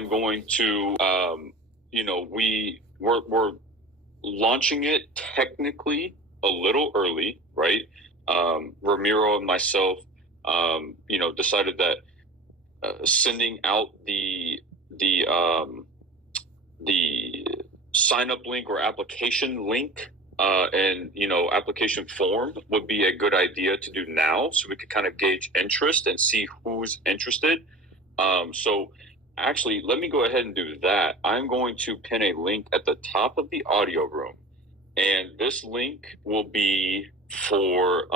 am going to, we're launching it technically a little early, right? Ramiro and myself, decided that sending out the sign up link or application link and application form would be a good idea to do now, so we could kind of gauge interest and see who's interested. So actually, let me go ahead and do that. I'm going to pin a link at the top of the audio room, and this link will be for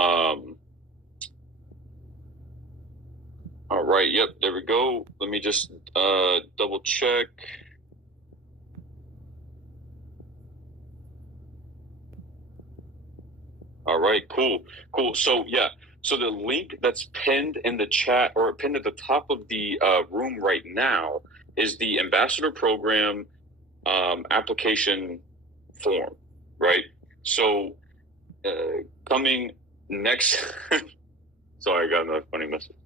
all right, yep, there we go. Let me just double check. All right, cool. So yeah, so the link that's pinned in the chat or pinned at the top of the room right now is the ambassador program application form, right? So coming next, sorry, I got another funny message.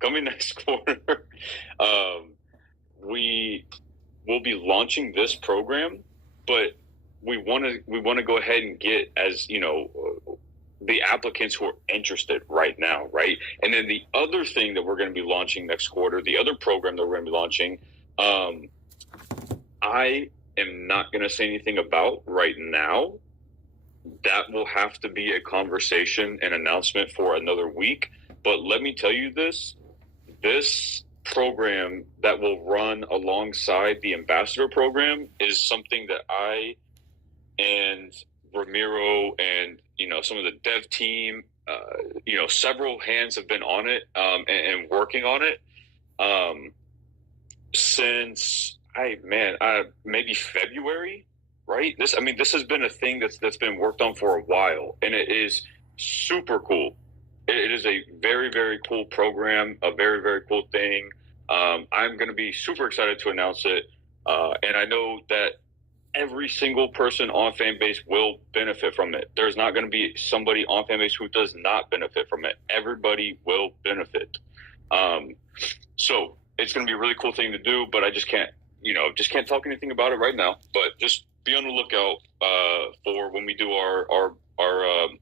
Coming next quarter, we will be launching this program, but we want to go ahead and get, as the applicants who are interested right now, right? And then the other thing that we're going to be launching next quarter, the other program that we're going to be launching, I am not going to say anything about right now. That will have to be a conversation and announcement for another week. But let me tell you this program that will run alongside the ambassador program is something that I and Ramiro and some of the dev team, several hands have been on it and working on it since maybe February, right? This has been a thing that's been worked on for a while, and it is super cool. It is a very, very cool program, a very, very cool thing. I'm going to be super excited to announce it, and I know that every single person on Fanbase will benefit from it. There's not going to be somebody on Fanbase who does not benefit from it. Everybody will benefit. So it's going to be a really cool thing to do, but I just can't talk anything about it right now. But just be on the lookout for when we do our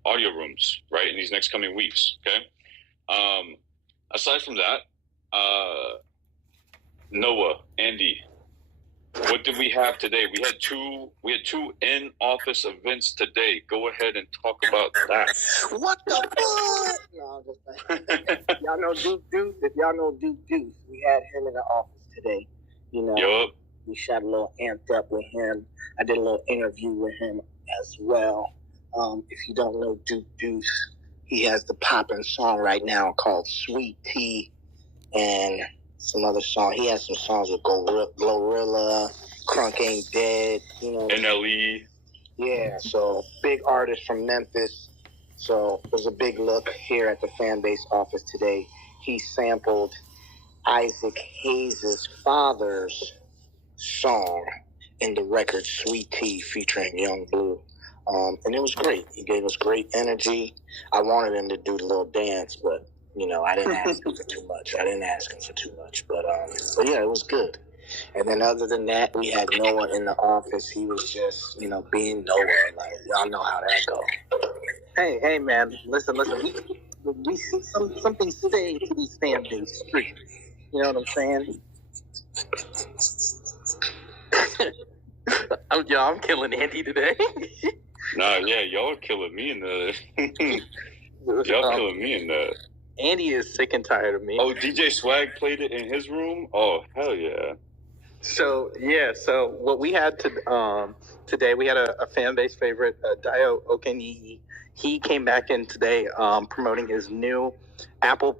audio rooms, right, in these next coming weeks. Okay. Aside from that, Noah, Andy, what did we have today? We had two in-office events today. Go ahead and talk about that. What the fuck? No, just y'all know Duke Deuce. If y'all know Duke Deuce, we had him in the office today. Yup. We shot a little amped up with him. I did a little interview with him as well. If you don't know Duke Deuce, he has the poppin' song right now called Sweet Tea and some other song. He has some songs with Glorilla, Crunk Ain't Dead, NLE. Yeah, so big artist from Memphis. So it was a big look here at the Fanbase office today. He sampled Isaac Hayes' father's song in the record Sweet Tea featuring Young Blue. And it was great. He gave us great energy. I wanted him to do the little dance, but I didn't ask him for too much. But yeah, it was good. And then other than that, we had Noah in the office. He was just, being Noah. Like, y'all know how that goes. Hey, man, listen. We see something stay to these Fanbase streets. You know what I'm saying? I'm killing Andy today. Nah, yeah, y'all are killing me in the... killing me in the... Andy is sick and tired of me. Oh, DJ Swag played it in his room? Oh, hell yeah. So what we had today, we had a Fanbase favorite, Dio Okeniyi. He came back in today promoting his new Apple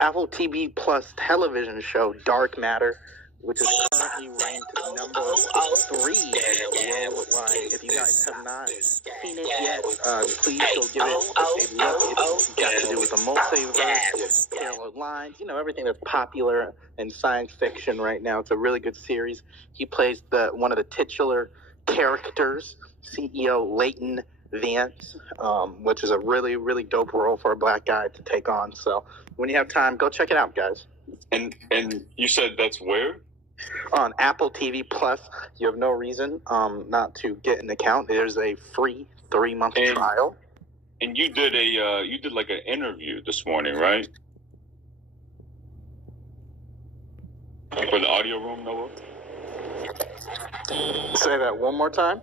TV Plus television show, Dark Matter, which is currently ranked number 3 worldwide. If you guys have not seen it yet, please go give it a look. It's got to do with the multiverse, parallel lines, everything that's popular in science fiction right now. It's a really good series. He plays one of the titular characters, CEO Leighton Vance, which is a really, really dope role for a black guy to take on. So when you have time, go check it out, guys. And you said that's where? On Apple TV Plus. You have no reason not to get an account. There's a free 3-month trial. And you did like an interview this morning, right? For the audio room, Noah? Say that one more time.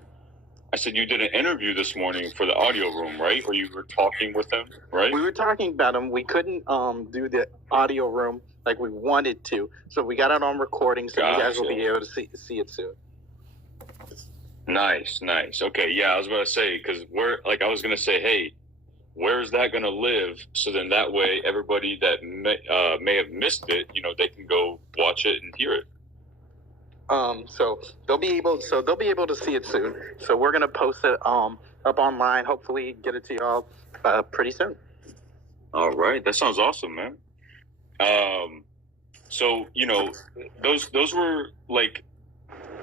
I said you did an interview this morning for the audio room, right? Where you were talking with them, right? We were talking about them. We couldn't do the audio room like we wanted to, so we got it on recording, so you guys will be able to see it soon. Nice. Okay, yeah, I was about to say, because I was going to say, hey, where's that going to live? So then that way, everybody that may have missed it, they can go watch it and hear it. So they'll be able to see it soon. So we're gonna post it up online. Hopefully, get it to y'all pretty soon. All right, that sounds awesome, man. So those were like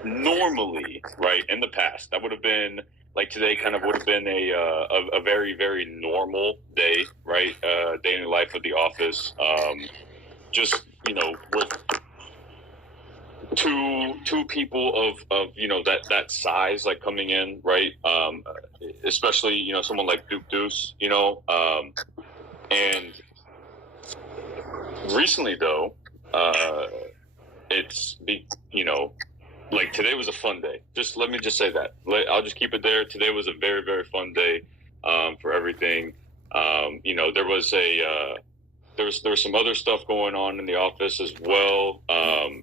normally, right, in the past. That would have been like today. Kind of would have been a very, very normal day, right? Day in the life of the office. Just with two people of that size, like, coming in, right? Especially someone like Duke Deuce, and recently though, like today was a fun day. Let me just say that. I'll just keep it there. Today was a very, very fun day for everything. There was there was some other stuff going on in the office as well.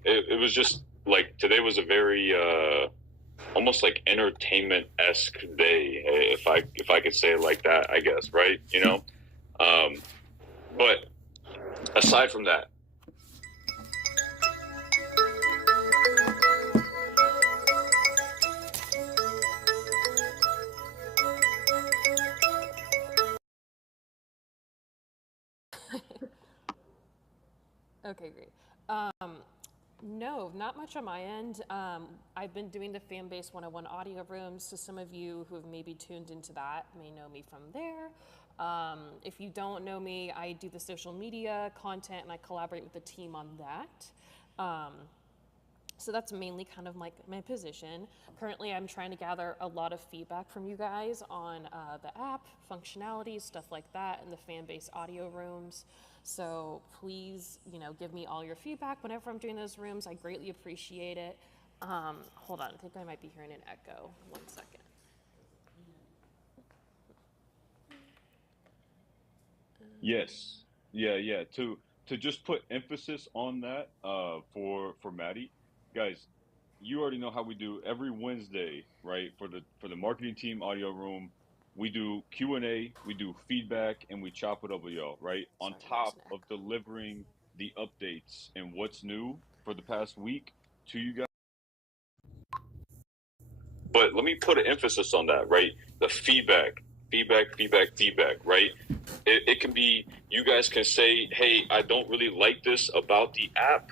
It was just like today was a very almost like entertainment-esque day, if I could say it like that, I guess, right? But aside from that, Okay, great. No, not much on my end. I've been doing the Fanbase 101 audio rooms, so some of you who have maybe tuned into that may know me from there. If you don't know me, I do the social media content and I collaborate with the team on that. So that's mainly kind of like my position. Currently, I'm trying to gather a lot of feedback from you guys on the app, functionality, stuff like that, and the Fanbase audio rooms. So please, give me all your feedback whenever I'm doing those rooms. I greatly appreciate it. Hold on, I think I might be hearing an echo. 1 second. Yes. Yeah. To just put emphasis on that for Maddie, guys, you already know how we do every Wednesday, right? For the marketing team audio room, we do Q&A, we do feedback, and we chop it up with y'all, right? On top of delivering the updates and what's new for the past week to you guys. But let me put an emphasis on that, right? The feedback, right? It can be, you guys can say, hey, I don't really like this about the app.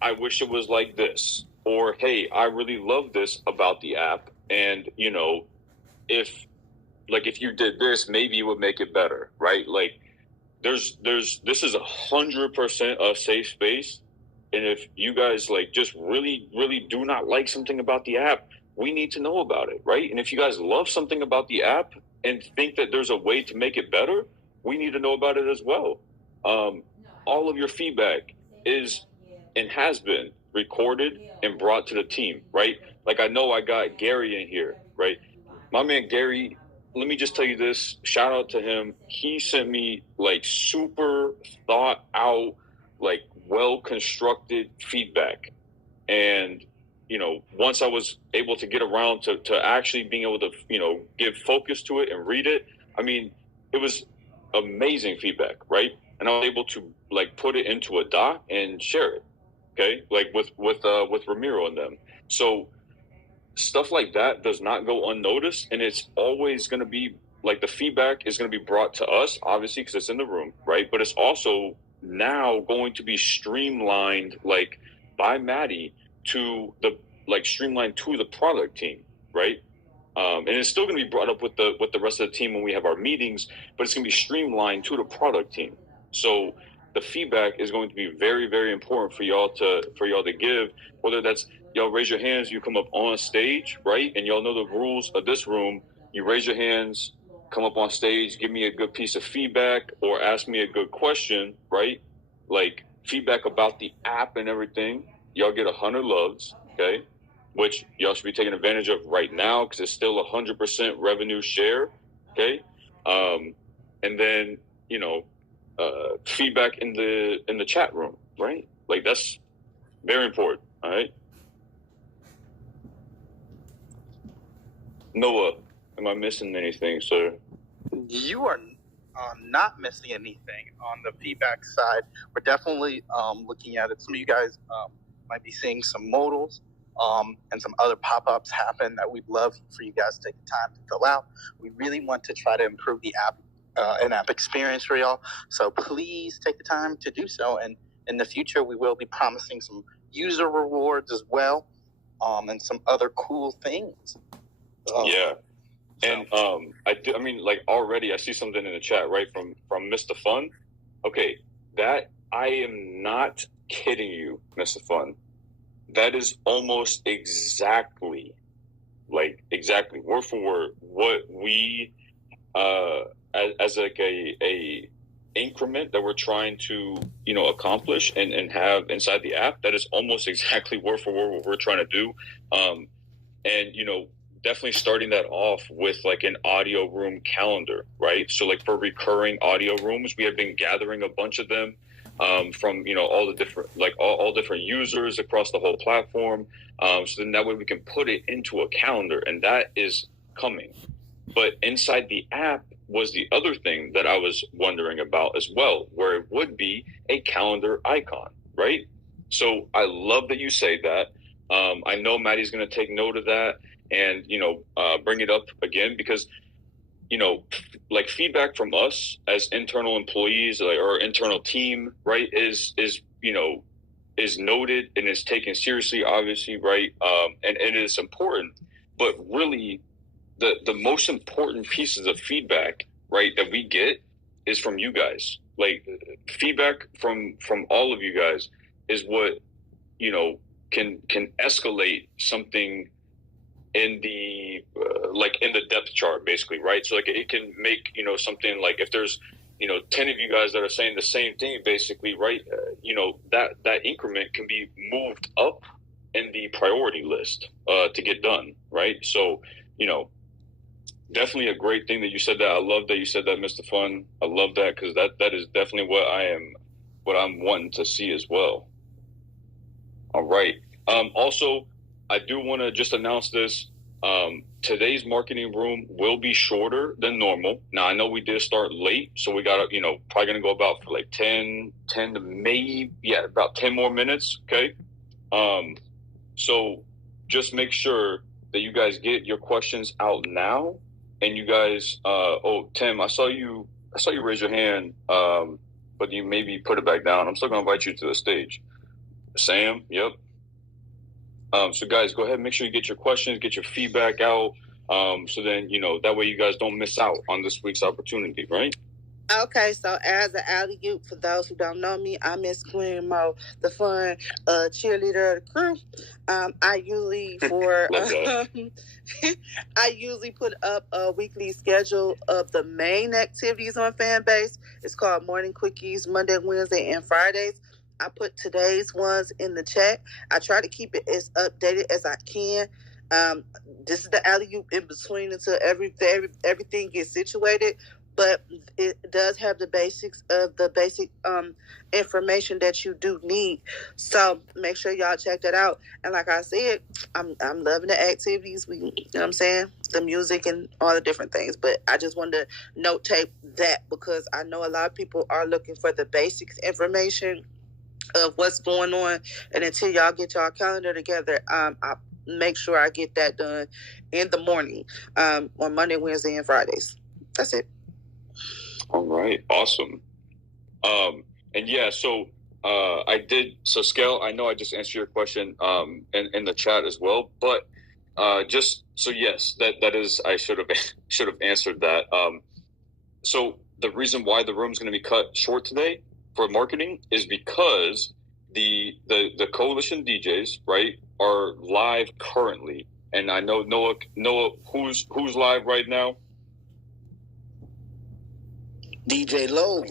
I wish it was like this. Or, hey, I really love this about the app. And, if you did this, maybe it would make it better, right? Like, this is 100% a safe space. And if you guys just really, really do not like something about the app, we need to know about it, right? And if you guys love something about the app and think that there's a way to make it better, we need to know about it as well. All of your feedback is and has been recorded and brought to the team, right? Like, I know I got Gary in here, right? My man Gary, let me just tell you this, shout out to him. He sent me super thought out, well-constructed feedback. And, once I was able to get around to actually being able to, give focus to it and read it, I mean, it was amazing feedback, right? And I was able to put it into a doc and share it, okay? With Ramiro and them. So stuff like that does not go unnoticed, and it's always going to be the feedback is going to be brought to us, obviously, because it's in the room, right? But it's also now going to be streamlined by Maddie to the streamlined to the product team, right? And it's still going to be brought up with the rest of the team when we have our meetings, but it's going to be streamlined to the product team. So the feedback is going to be very, very important for y'all to give. Whether that's y'all raise your hands, you come up on stage, right? And y'all know the rules of this room. You raise your hands, come up on stage, give me a good piece of feedback, or ask me a good question, right? Like feedback about the app and everything. Y'all get 100 loves, okay? Which y'all should be taking advantage of right now because it's still 100% revenue share, okay? And then, you know, feedback in the chat room, right? Like that's very important, all right? Noah, am I missing anything, sir? You are not missing anything on the feedback side. We're definitely looking at it. Some of you guys might be seeing some modals and some other pop-ups happen that we'd love for you guys to take the time to fill out. We really want to try to improve the app in-app experience for y'all. So please take the time to do so. And in the future, we will be promising some user rewards as well and some other cool things. Yeah. And I mean, like already I see something in the chat, right, from Mr. Fun. Okay, that I am not kidding you, Mr. Fun. That is almost exactly word for word what we as like a increment that we're trying to, you know, accomplish and have inside the app. That is almost exactly word for word what we're trying to do. And you know, definitely starting that off with like an audio room calendar, right? So like for recurring audio rooms, we have been gathering a bunch of them from, you know, all the different, like all different users across the whole platform. So then that way we can put it into a calendar, and that is coming. But inside the app was the other thing that I was wondering about as well, where it would be a calendar icon, right? So I love that you say that. I know Maddie's going to take note of that and, you know, bring it up again because, you know, like feedback from us as internal employees or internal team, right, is, you know, is noted and is taken seriously, obviously, right? And it is important, but really the most important pieces of feedback, right, that we get is from you guys. Like feedback from all of you guys is what, you know, can escalate something in the like in the depth chart, basically, right? So like it can make, you know, something like if there's, you know, 10 of you guys that are saying the same thing, basically, right? You know, that increment can be moved up in the priority list to get done, right? So, you know, definitely a great thing that you said that. I love that you said that, Mr. Fun. I love that because that is definitely what I'm wanting to see as well. All right. Also, I do want to just announce this. Today's marketing room will be shorter than normal. Now, I know we did start late, so we got, you know, probably going to go about for like 10 to maybe, about 10 more minutes, okay? So just make sure that you guys get your questions out now. And you guys, Tim, I saw you raise your hand, but you maybe put it back down. I'm still going to invite you to the stage. Sam, yep. So guys, go ahead and make sure you get your questions, get your feedback out. So then, you know, that way you guys don't miss out on this week's opportunity, right? Okay, so as an alley-oop, for those who don't know me, I'm Miss Queen Mo, the fun cheerleader of the crew. I usually I usually put up a weekly schedule of the main activities on Fanbase. It's called Morning Quickies, Monday, Wednesday, and Fridays. I put today's ones in the chat. I try to keep it as updated as I can. This is the alley-oop in between until everything gets situated. But it does have the basics of the basic information that you do need. So make sure y'all check that out. And like I said, I'm loving the activities. You know what I'm saying? The music and all the different things. But I just wanted to note tape that because I know a lot of people are looking for the basics information of what's going on. And until y'all get y'all calendar together, I make sure I get that done in the morning on Monday, Wednesday, and Fridays. That's it. All right. Awesome. And yeah, so Scale, I know I just answered your question in the chat as well, but just so yes, that is, I should have answered that. So the reason why the room's going to be cut short today for marketing is because the coalition DJs, right, are live currently. And I know Noah, who's live right now? DJ Lowe.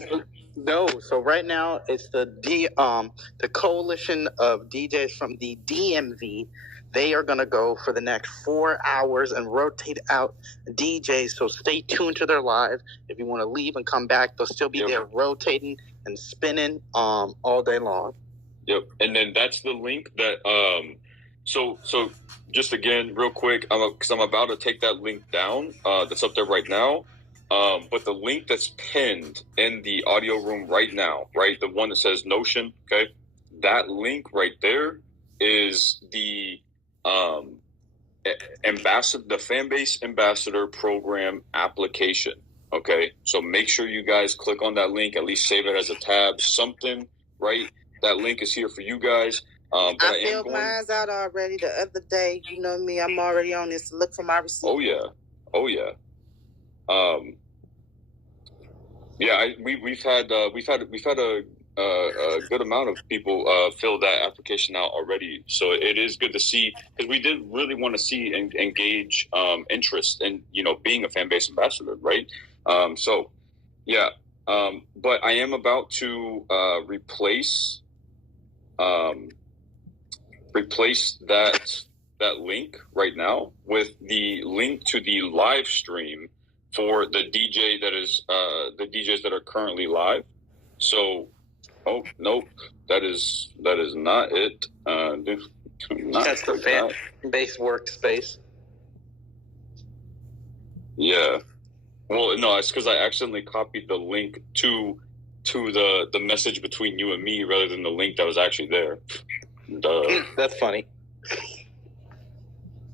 No, so right now it's the coalition of DJs from the DMV. They are going to go for the next 4 hours and rotate out DJs. So stay tuned to their live. If you want to leave and come back, they'll still be there rotating and spinning all day long. Yep. And then that's the link that so just again real quick, because I'm about to take that link down. That's up there right now. But the link that's pinned in the audio room right now, right, the one that says Notion, okay, that link right there is the the Fanbase Ambassador Program application. Okay, so make sure you guys click on that link, at least save it as a tab, something, right? That link is here for you guys. But I filled mine's out already the other day. You know me, I'm already on this. Look for my receipt. Oh yeah. We've had a good amount of people fill that application out already. So it is good to see, because we did really want to see and engage interest in, being a fan base ambassador, right? But I am about to replace that link right now with the link to the live stream for the DJ that is the DJs that are currently live. So, oh nope, that is not it. That's the fan base workspace. Yeah. Well, no, it's because I accidentally copied the link to the message between you and me rather than the link that was actually there. Duh. That's funny.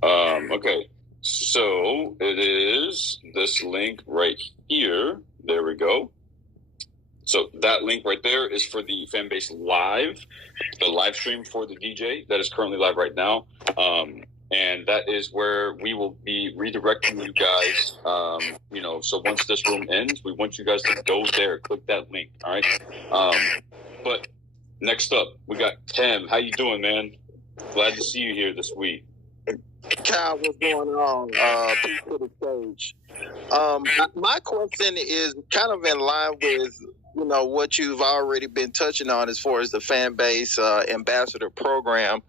Okay. So it is this link right here. There we go. So that link right there is for the Fanbase Live, the live stream for the DJ that is currently live right now. And that is where we will be redirecting you guys. So once this room ends, we want you guys to go there, click that link. All right. But next up, we got Tim. How you doing, man? Glad to see you here this week. Kyle, what's going on? Peace to the stage. My question is kind of in line with what you've already been touching on as far as the fan base ambassador program,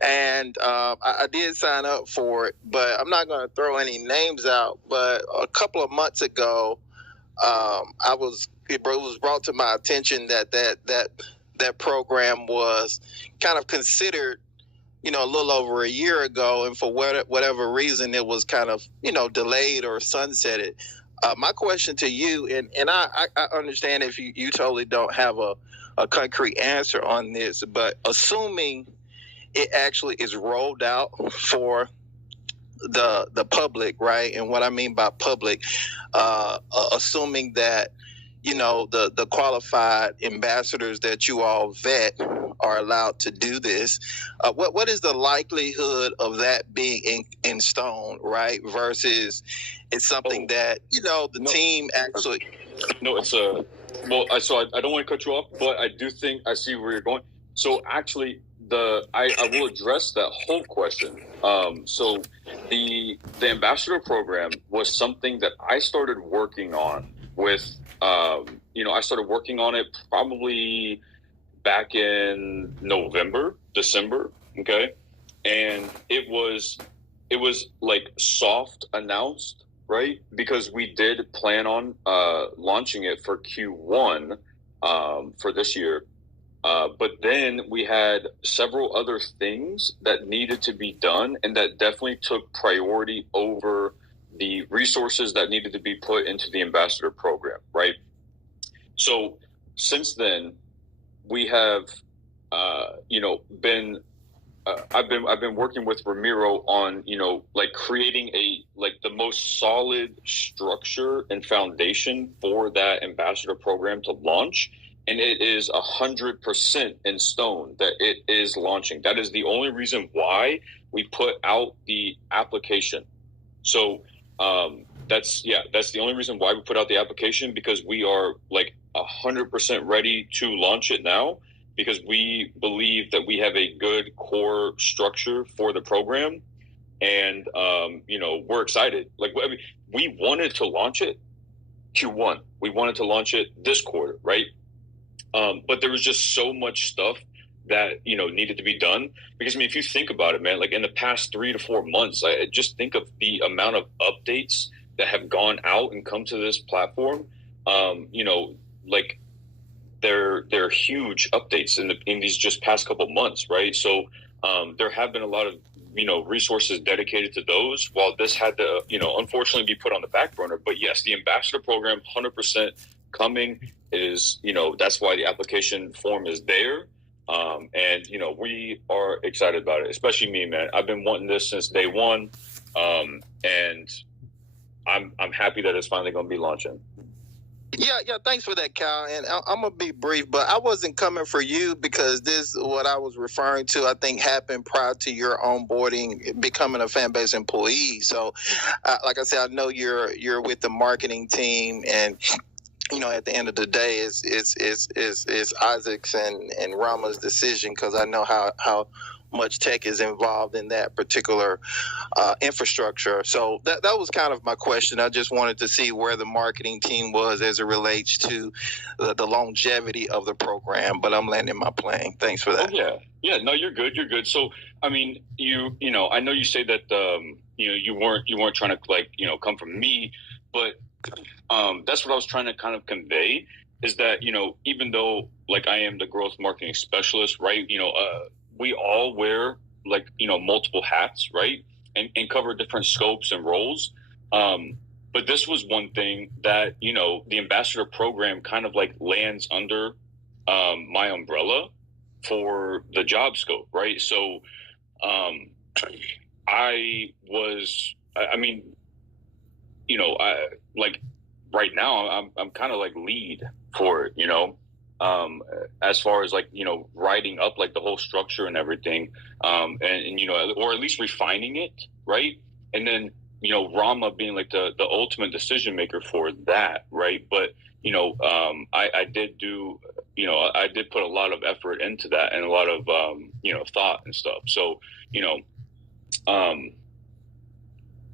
and I did sign up for it, but I'm not going to throw any names out. But a couple of months ago, it was brought to my attention that program was kind of considered, a little over a year ago, and for whatever reason, it was kind of, delayed or sunsetted. My question to you, and I understand if you totally don't have a concrete answer on this, but assuming it actually is rolled out for the public, right? And what I mean by public, assuming that, the qualified ambassadors that you all vet are allowed to do this, what is the likelihood of that being in stone, right? Versus it's something that, the team actually... No, it's so I don't want to cut you off, but I do think I see where you're going. So actually, I will address that whole question. So the ambassador program was something that I started working on with, I started working on it probably back in December, okay? And it was like soft announced, right? Because we did plan on launching it for Q1 for this year. But then we had several other things that needed to be done, and that definitely took priority over the resources that needed to be put into the ambassador program, right? So since then, we have, I've been working with Ramiro on, creating the most solid structure and foundation for that ambassador program to launch. And it is 100% in stone that it is launching. That is the only reason why we put out the application. So that's the only reason why we put out the application, because we are like 100% ready to launch it now, because we believe that we have a good core structure for the program. And, we're excited. Like, I mean, we wanted to launch it Q1. We wanted to launch it this quarter, right? But there was just so much stuff that, needed to be done. Because, I mean, if you think about it, man, like in the past 3 to 4 months, I just think of the amount of updates that have gone out and come to this platform. Like they're huge updates in these just past couple months, right? So there have been a lot of resources dedicated to those, while this had to unfortunately be put on the back burner. But yes, the ambassador program 100% coming is that's why the application form is there. And we are excited about it, especially me, man. I've been wanting this since day one, and I'm happy that it's finally going to be launching. Yeah. Thanks for that, Kyle. And I'm gonna be brief, but I wasn't coming for you, because this, what I was referring to, I think happened prior to your onboarding, becoming a Fanbase employee. So, like I said, I know you're with the marketing team, and at the end of the day, it's Isaac's and Rama's decision, because I know how much tech is involved in that particular infrastructure. So that was kind of my question. I just wanted to see where the marketing team was as it relates to the longevity of the program. But I'm landing my plane. Thanks for that. Oh, yeah. No, you're good. So, I mean, I know you say that you weren't trying to come from me, but that's what I was trying to kind of convey, is that even though like I am the growth marketing specialist, right? We all wear multiple hats, right? And cover different scopes and roles. But this was one thing that, the ambassador program kind of like lands under my umbrella for the job scope, right? So right now I'm kind of like lead for it, as far as writing up like the whole structure and everything, and or at least refining it, right? And then Rama being like the ultimate decision maker for that, right? But I did do I did put a lot of effort into that, and a lot of thought and stuff. So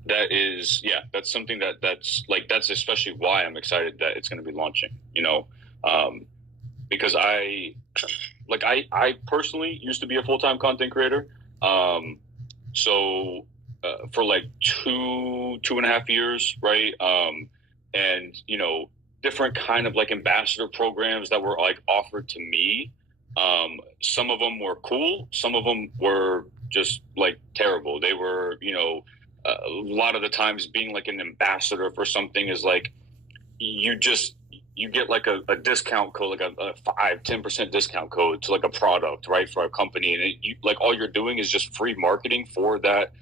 that is that's something that's especially why I'm excited that it's going to be launching, because I personally used to be a full-time content creator. So for like 2.5 years, right? And different kind of like ambassador programs that were like offered to me. Some of them were cool. Some of them were just like terrible. They were, a lot of the times being like an ambassador for something is like, you get like a discount code, like a 5-10% discount code to like a product, right, for a company. And all you're doing is just free marketing for that,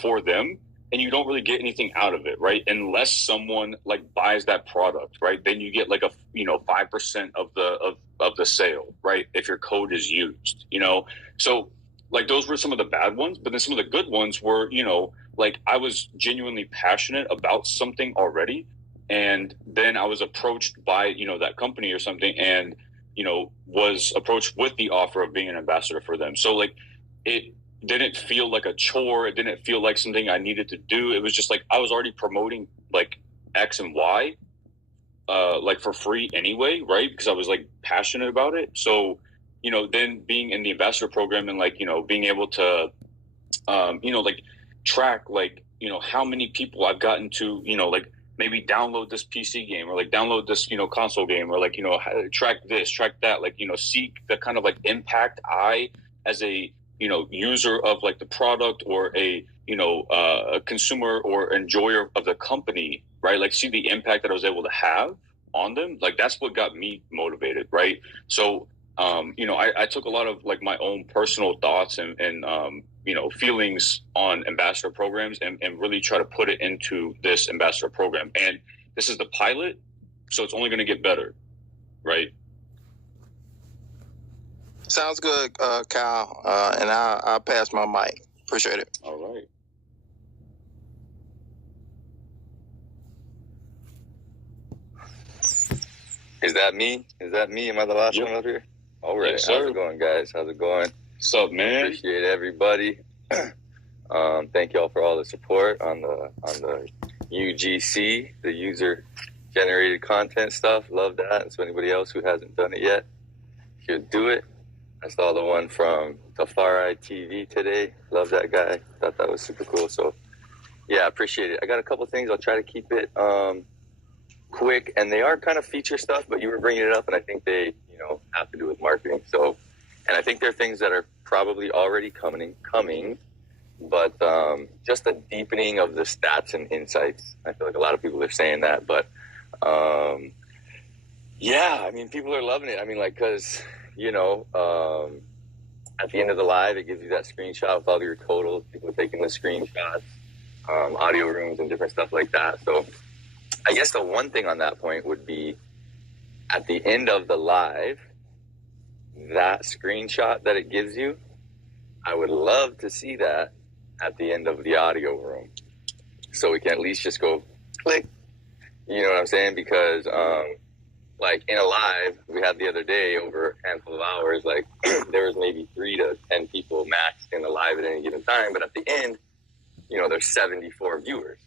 for them. And you don't really get anything out of it, right? Unless someone like buys that product, right? Then you get like a 5% of the sale, right? If your code is used, So like those were some of the bad ones, but then some of the good ones were, like I was genuinely passionate about something already, and then I was approached by that company or something, and was approached with the offer of being an ambassador for them. So like it didn't feel like a chore. It didn't feel like something I needed to do. It was just like I was already promoting like X and Y like for free anyway, right? Because I was like passionate about it. So then being in the ambassador program and like being able to like track like how many people I've gotten to like maybe download this PC game, or like download this console game, or like track this, track that, like seek the kind of like impact I as a user of like the product, or a consumer or enjoyer of the company, right? Like see the impact that I was able to have on them. Like that's what got me motivated, right? So I took a lot of like my own personal thoughts and feelings on ambassador programs, and really try to put it into this ambassador program. And this is the pilot, so it's only going to get better, right? Sounds good, Kyle. And I'll pass my mic. Appreciate it. All right. Is that me? Am I the last Yep. one up here? All right. Yes, How's sir. it going, guys? How's it going? What's up, man? Appreciate everybody. Thank y'all for all the support on the UGC, the user generated content stuff. Love that. And so anybody else who hasn't done it yet should do it. I saw the one from Tafari TV today. Love that guy. Thought that was super cool. So yeah, appreciate it. I got a couple things. I'll try to keep it quick, and they are kind of feature stuff, but you were bringing it up, and I think they, have to do with marketing. So, and I think they're things that are probably already coming, but just a deepening of the stats and insights. I feel like a lot of people are saying that, but yeah, I mean, people are loving it. I mean, because at the end of the live, it gives you that screenshot with all your totals, people taking the screenshots, audio rooms and different stuff like that. So I guess the one thing on that point would be at the end of the live, that screenshot that it gives you, I would love to see that at the end of the audio room. So we can at least just go click, you know what I'm saying? Because like in a live we had the other day over a handful of hours, like there was maybe 3 to 10 people max in the live at any given time. But at the end, there's 74 viewers.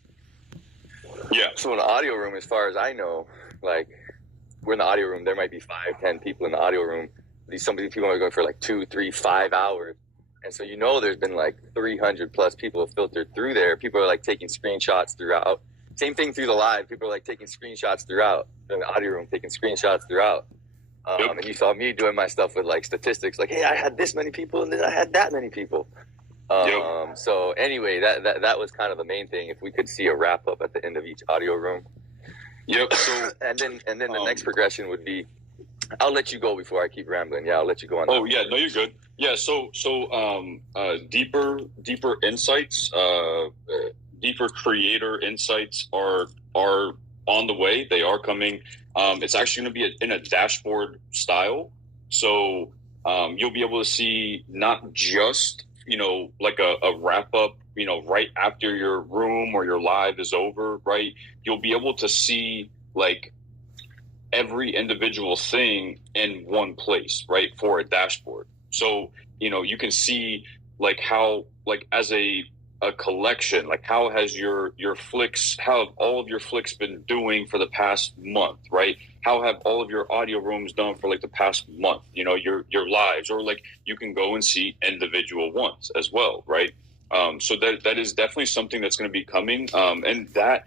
Yeah. So in the audio room, as far as I know, like we're in the audio room, there might be 5, 10 people in the audio room. Some of these people are going for like 2, 3, 5 hours. And so, there's been like 300 plus people filtered through there. People are like taking screenshots throughout. Same thing through the live. People are like taking screenshots throughout. In the audio room, taking screenshots throughout. Yep. And you saw me doing my stuff with like statistics, like, hey, I had this many people and then I had that many people. Yep. So anyway, that was kind of the main thing. If we could see a wrap up at the end of each audio room. Yep. So, and then the next progression would be, I'll let you go before I keep rambling. Yeah, I'll let you go on. Oh yeah, no, you're good. Yeah. So deeper insights, deeper creator insights are on the way. They are coming. It's actually going to be in a dashboard style. So you'll be able to see not just, like a wrap up, right after your room or your live is over, right? You'll be able to see like every individual thing in one place, right? For a dashboard. So, you can see like how, like as a collection, like how has your flicks, how have all of your flicks been doing for the past month, right? How have all of your audio rooms done for like the past month, your lives, or like you can go and see individual ones as well, right? So that is definitely something that's going to be coming. And that,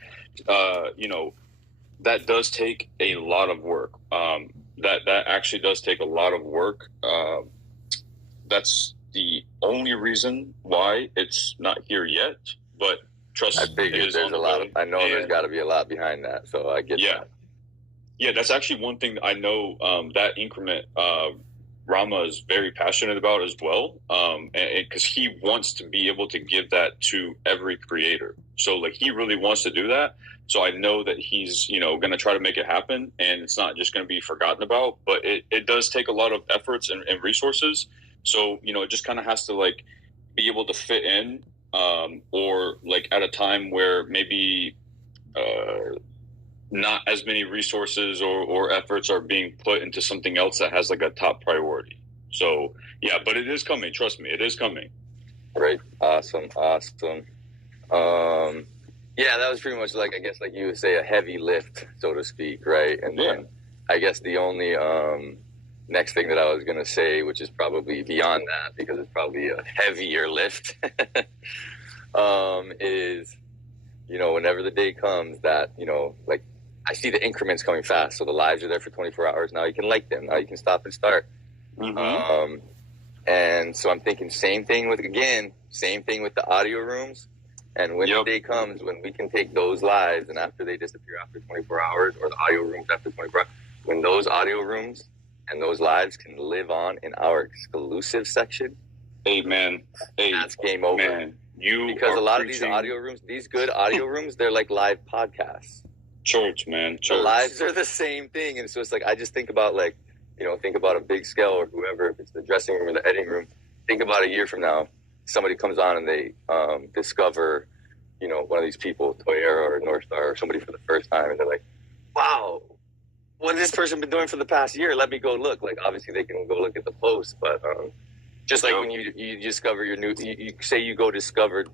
that does take a lot of work. That actually does take a lot of work. That's the only reason why it's not here yet. But trust me, I figured there's a lot. I know there's got to be a lot behind that. So I get that. Yeah, that's actually one thing I know that increment Rama is very passionate about as well, because he wants to be able to give that to every creator. So like he really wants to do that. So I know that he's, going to try to make it happen, and it's not just going to be forgotten about, but it does take a lot of efforts and resources. So, it just kind of has to like be able to fit in, or like at a time where maybe not as many resources or efforts are being put into something else that has like a top priority. So yeah, but it is coming. Trust me, it is coming. Right. Awesome. Yeah, that was pretty much like, I guess, like you would say, a heavy lift, so to speak, right? And then I guess the only next thing that I was going to say, which is probably beyond that, because it's probably a heavier lift, is, whenever the day comes that, like I see the increments coming fast. So the lives are there for 24 hours. Now you can like them. Now you can stop and start. Mm-hmm. And so I'm thinking same thing with the audio rooms. And when the day comes when we can take those lives, and after they disappear after 24 hours, or the audio rooms after 24 hours, when those audio rooms and those lives can live on in our exclusive section, man, that's game over. Man, because a lot of these audio rooms, these good audio rooms, they're like live podcasts. Church, man. The lives are the same thing. And so it's like, I just think about like, think about a big scale or whoever, if it's the dressing room or the editing room, think about a year from now, somebody comes on and they discover, one of these people, Toyera or North Star or somebody for the first time, and they're like, wow, what has this person been doing for the past year? Let me go look. Like, obviously they can go look at the post, but just like when you discover your new, you say you go discover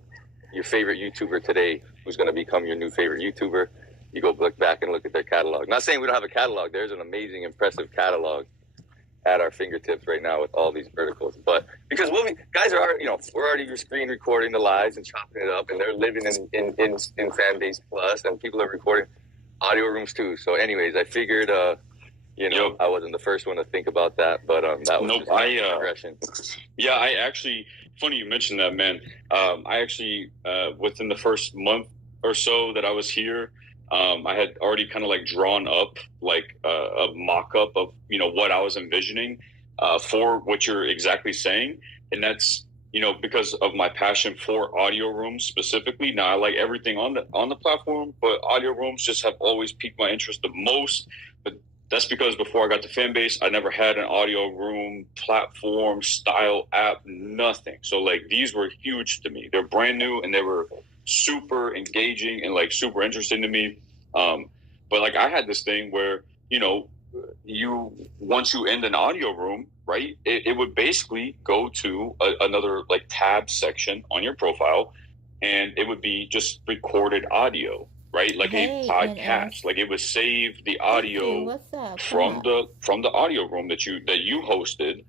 your favorite YouTuber today, who's going to become your new favorite YouTuber. You go look back and look at their catalog. Not saying we don't have a catalog. There's an amazing, impressive catalog at our fingertips right now with all these verticals. But because guys are already, we're already screen recording the lives and chopping it up, and they're living in Fanbase Plus, and people are recording audio rooms too. So anyways, I figured, I wasn't the first one to think about that, but that was progression. Yeah, I actually, funny you mentioned that, man. I actually, within the first month or so that I was here, I had already kind of like drawn up like a mock-up of, what I was envisioning for what you're exactly saying. And that's, because of my passion for audio rooms specifically. Now I like everything on the platform, but audio rooms just have always piqued my interest the most. But that's because before I got to Fanbase, I never had an audio room platform style app, nothing. So like these were huge to me. They're brand new and they were super engaging and like super interesting to me. But like I had this thing where, once you end an audio room, right, it would basically go to another like tab section on your profile, and it would be just recorded audio, right? Like a podcast. Like it would save the audio from the audio room that you hosted,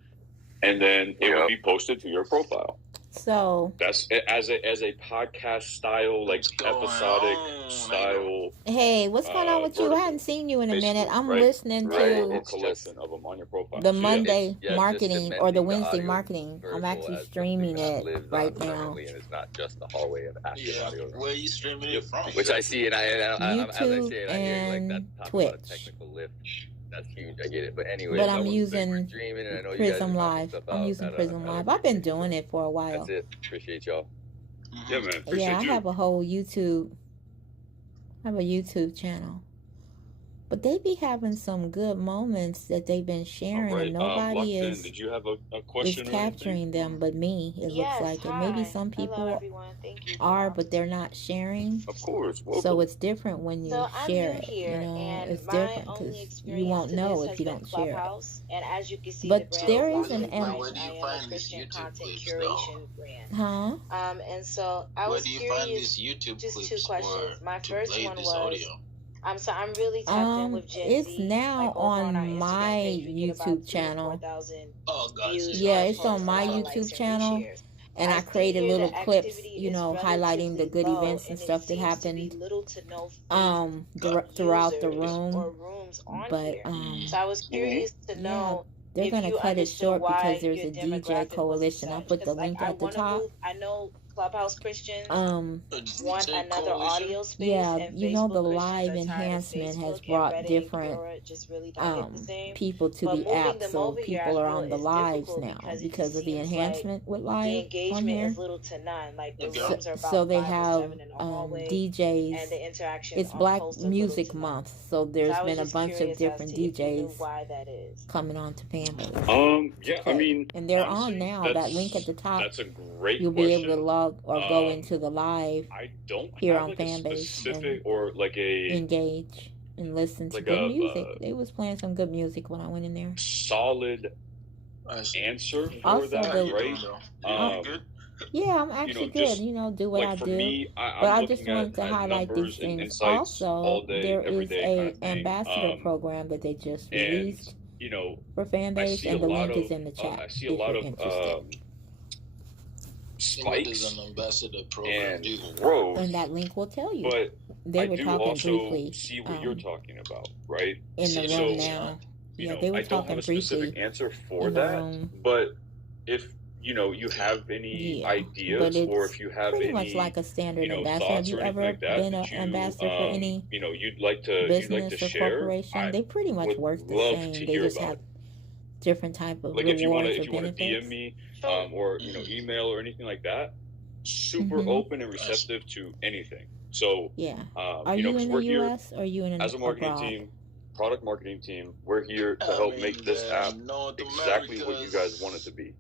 and then it would be posted to your profile. So that's as a podcast style, like episodic style. Hey, what's going on with you? I hadn't seen you in a minute. I'm listening to of them on your profile. the Monday marketing or the Wednesday marketing. I'm actually streaming it right now. And it's not just the hallway of active audio. Where are you streaming it from? Which I see, and YouTube and Twitch. Technical lift. That's huge. I get it. But anyway, but I'm using Prism Live. I'm using Prism Live. I've been doing it for a while. That's it. Appreciate y'all. Yeah, man. Appreciate I have a whole YouTube. I have a YouTube channel. But they be having some good moments that they've been sharing, and nobody is Did you have a question capturing them but me. It looks like, and maybe some people are, but they're not sharing. Of course. So it's different when you share it. It's different because you won't know if you don't share it. And as you can see, but there is an where do you find this YouTube clips, huh? And so I was curious. Where do you find these YouTube just clips 2 questions. My first one was. Audio? So I'm really tapped in with Gen Z. It's now on my YouTube channel. Oh, God. Yeah, it's on my YouTube channel. And I created little clips, highlighting the good events and stuff that happened throughout the room. But so I was curious to know. They're gonna cut it short because there's a DJ coalition. I'll put the link at the top. I know Clubhouse Christians want another audio space. Yeah, the live enhancement has brought different people to the app, so people are on the lives now because of the enhancement with live on here. Is little to none. Like the rooms are about so they have DJs. And the interaction it's Black Music Month, so there's been a bunch of different DJs coming on to Fanbase. Yeah, I mean, and they're on now. That link at the top. That's a great. You'll be able to log or go into the live. I don't here have on like Fanbase specific or like a engage and listen to good music. They was playing some good music when I went in there. Solid answer for also that, right? Yeah, I'm actually good. Do what I do. Me, but I just wanted to highlight these things. Also, there is a ambassador program that they just released for Fanbase, and the link is in the chat. I see a lot of spikes an ambassador program and growth, and that link will tell you. But they were talking also briefly. See what you're talking about, right? In the room now. They were I don't have a specific answer for that, but if you have any ideas, or if you have pretty any much like a standard ambassador. Have you ever like been an ambassador for any you'd like to business or share, corporation? They pretty much work the same. They just have different type of rewards if you want or to benefits. DM me, or email or anything like that, super open and receptive to anything. So are you in the U.S. or are you in as a marketing team? Product marketing team, we're here to help make this app exactly what you guys want it to be.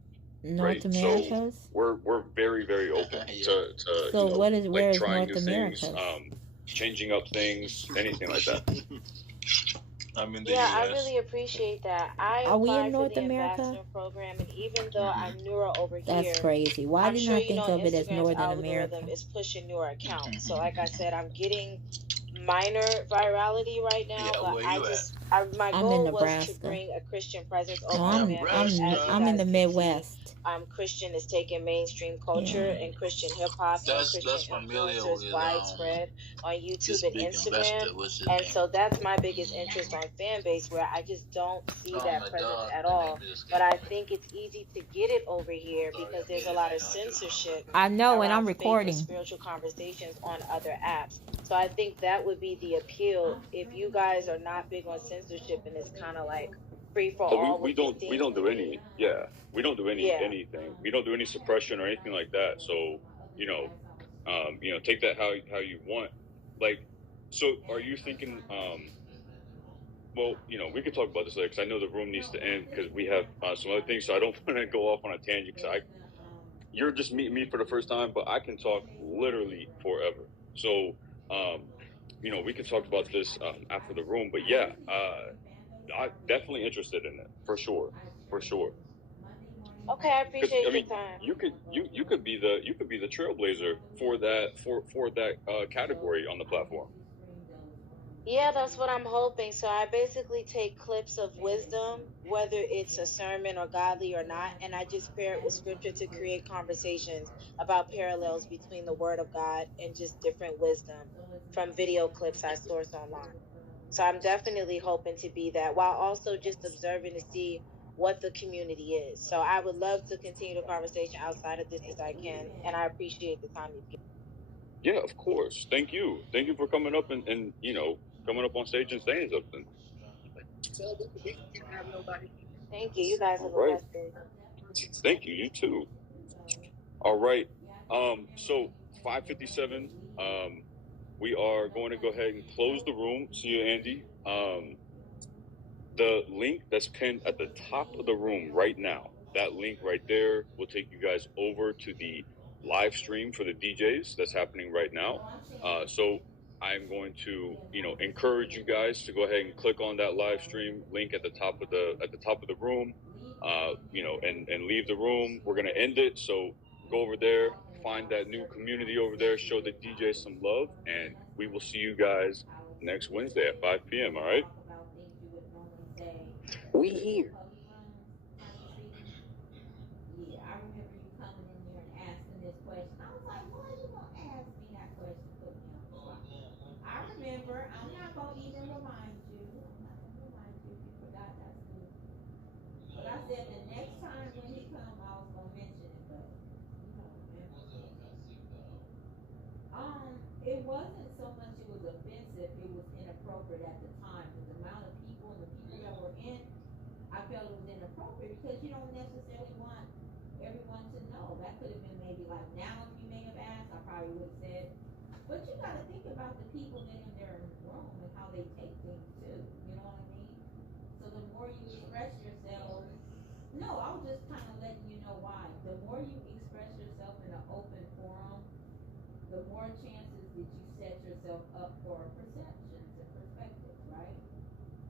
North Americas? So we're very, very open to so where is trying North new America? things, changing up things, anything like that. I'm in the Yeah, I US. really appreciate that. I Are we in applied for North the America? ambassador program, and even though Mm-hmm. I'm newer over That's here, crazy. Why I'm didn't sure I you know think of it as Instagram's Northern algorithm America? is pushing newer accounts. So, like I said, I'm getting minor virality right now, Yeah, but where you at? my I'm in goal was to Nebraska. bring a Christian presence No, over to Fanbase. As you Nebraska. I'm in guys the can see, Midwest. Christian is taking mainstream culture Yeah. and Christian hip hop and Christian That's familiar influencers with widespread on YouTube this and big Instagram. investor. What's his And name? so that's my biggest interest on Fanbase, where I just don't see Oh that my presence God, at the name all. of this But guy. I think it's easy to get it over here because there's a lot of censorship I know, and I'm around faith and recording. spiritual conversations on other apps. So I think that would be the appeal if you guys are not big on censorship and it's kind of like free for Oh, all we with your don't themes. do any. Yeah, we don't do Yeah. anything. We don't do any suppression or anything like that. So take that how you want. Like, so are you thinking? Well, we could talk about this later because I know the room needs to end because we have some other things. So I don't want to go off on a tangent because you're just meeting me for the first time, but I can talk literally forever. So, we can talk about this after the room. But yeah, I'm definitely interested in it for sure. Okay, I appreciate I your mean, time. you could be the trailblazer for that category on the platform. Yeah, that's what I'm hoping. So I basically take clips of wisdom, whether it's a sermon or godly or not, and I just pair it with scripture to create conversations about parallels between the word of God and just different wisdom from video clips I source online. So I'm definitely hoping to be that while also just observing to see what the community is. So I would love to continue the conversation outside of this as I can, and I appreciate the time you've given. Yeah, of course. Thank you for coming up and coming up on stage and saying something. Thank you. You guys have a blessed day. Thank you. You too. All right. So 5:57. We are going to go ahead and close the room. See you, Andy. The link that's pinned at the top of the room right now, that link right there will take you guys over to the live stream for the DJs that's happening right now. So I'm going to, encourage you guys to go ahead and click on that live stream link at the top of the room, and leave the room. We're going to end it. So go over there, find that new community over there, show the DJs some love, and we will see you guys next Wednesday at 5 p.m. All right. We here. Yeah, I remember you coming in there and asking this question. I was like, why are you gonna ask me that question? Put me on the spot. I remember. I'm not gonna even remind you. If you forgot, that's good. But I said the next time when he come, I was gonna mention it, but you don't remember. It wasn't so much it was offensive, it was inappropriate at the time. The amount of people and the people that were in, I felt it was inappropriate because you don't necessarily want everyone to know. That could have been maybe like now if you may have asked, I probably would have said. But you gotta think about the people that in their room and how they take things too. You know what I mean? So the more you express yourself, no, I was just kind of letting you know why. The more you express yourself in an open forum, the more chances that you set yourself up for perceptions and perspectives, right?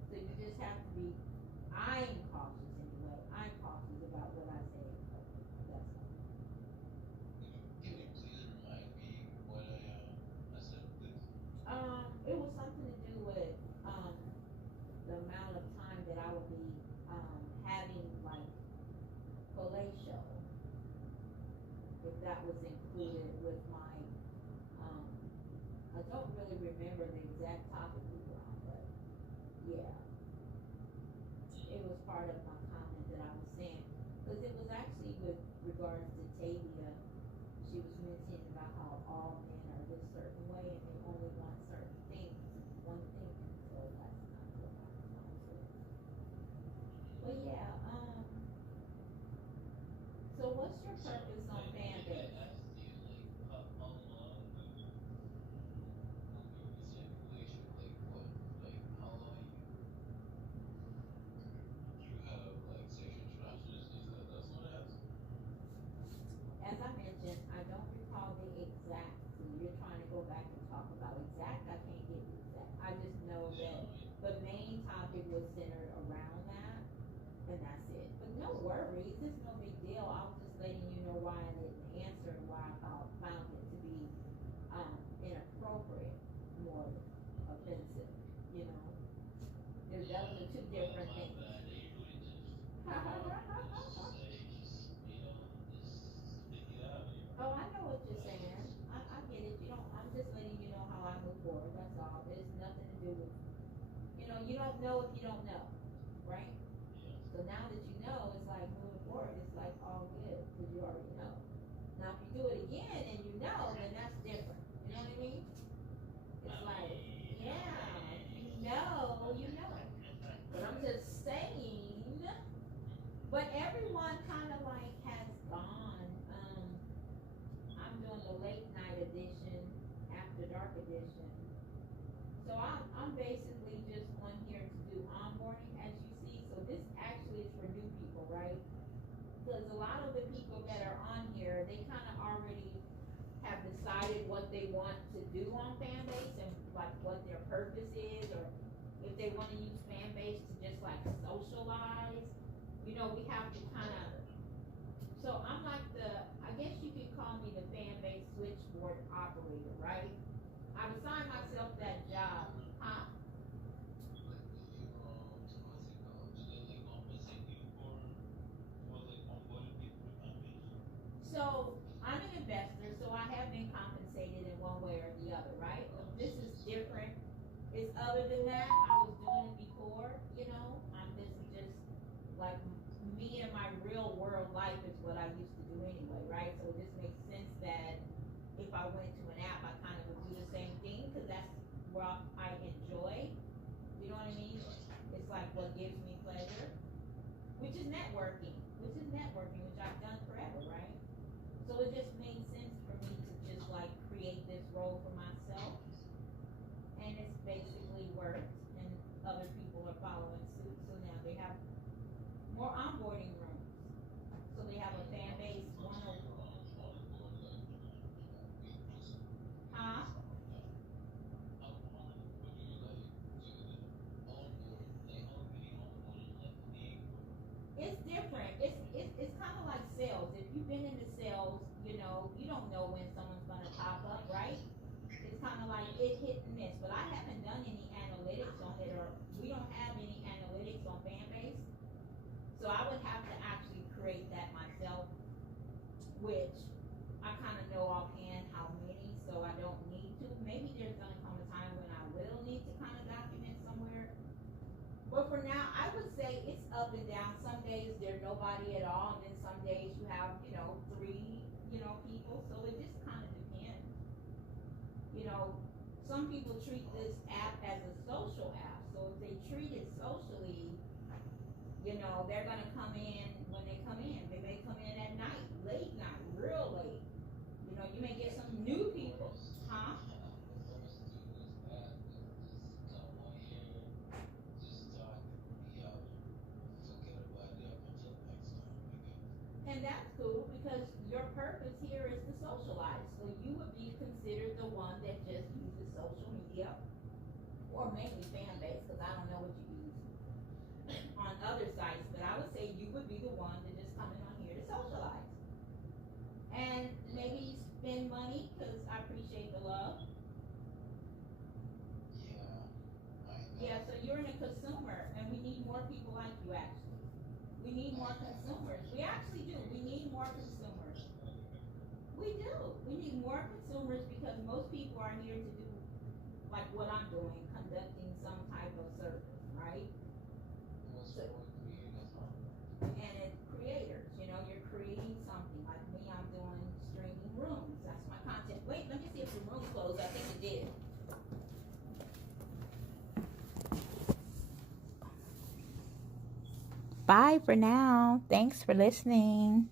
So you just have to be, I'm cautious anyway. I'm cautious about what I say. That's all. It was something to do with the amount of time that I would be having like fellatio, if that was included with my I don't really remember the exact topic we were on, but yeah, it was part of my comment that I was saying, because it was actually with regards to Tavia. She was mentioning about how all men are this certain way and they only want certain things, one thing, so that's not what my response was. But yeah, so what's your purpose on Fanbase? worry. It's just no big deal. I was just letting you know why I didn't answer and why I found it to be inappropriate, more offensive. You know, those are two different things. Oh, I know what you're saying. I get it. You don't. I'm just letting you know how I move forward. That's all. There's nothing to do with. You don't know if you don't know, right? So now that you know, it's like moving forward. It's like all good because you already know. Now, if you do it again and you know, then that's different. You know what I mean? It's like, yeah, you know. But I'm just saying. But everyone kind of like has gone. I'm doing the late night edition, after dark edition. So I'm basically just on here to do onboarding, as you see. So this actually is for new people, right? Because a lot of the people that are on here, they kind of already have decided what they want to do on Fanbase and like what their purpose is, or if they want to use Fanbase to just like socialize. We have to kind of. So I'm like I guess you could call me the Fanbase switchboard operator, right? I've assigned myself that job. Huh? So I'm an investor, so I have been compensated in one way or the other, right? This is different. It's other than that. I was doing it before, this is just like me and my real world life is what I used to do anyway, right? So it just makes sense that if I went to an app, I kind of would do the same thing because that's what I enjoy. You know what I mean? It's like what gives me pleasure, which is networking, which I've done forever, right? So it just made sense for me to just like create this role for myself, and it's basically worked, and other people are following suit. So now they have more onboarding rooms. So they have a Fanbase 101. Huh? It's different. It's kind of like sales. If you've been into sales, you don't know when someone's gonna pop up, right? It's kind of like it hit and miss. But I haven't done any analytics on it, or we don't have any analytics on Fanbase. So I would have to actually create that myself, which I kind of know offhand how many, so I don't need to. Maybe there's going to come a time when I will need to kind of document somewhere. But for now, I would say it's up and down. Some days there's nobody at all, and then some days you have, 3, people. So it just kind of depends. Some people treat this app as a social app. So if they treat it socially, they're going to come in when they come in. They may come in at night, late night, real late. You may get some new people. Huh? And that's cool because your purpose here is to socialize. So you would be considered the one that just uses social media, or mainly Fanbase, because I don't know what you use on other sites, but I would say you would be the one that just coming on here to socialize. And maybe spend money, because I appreciate the love. Yeah, so you're a consumer, and we need more people like you, actually. We need more consumers. We actually do. We need more consumers. We do. We need more consumers because most people are here to do like what I'm doing, conducting some type of service, right? And it's creators, you're creating something. Like me, I'm doing streaming rooms. That's my content. Wait, let me see if the room closed. I think it did. Bye for now. Thanks for listening.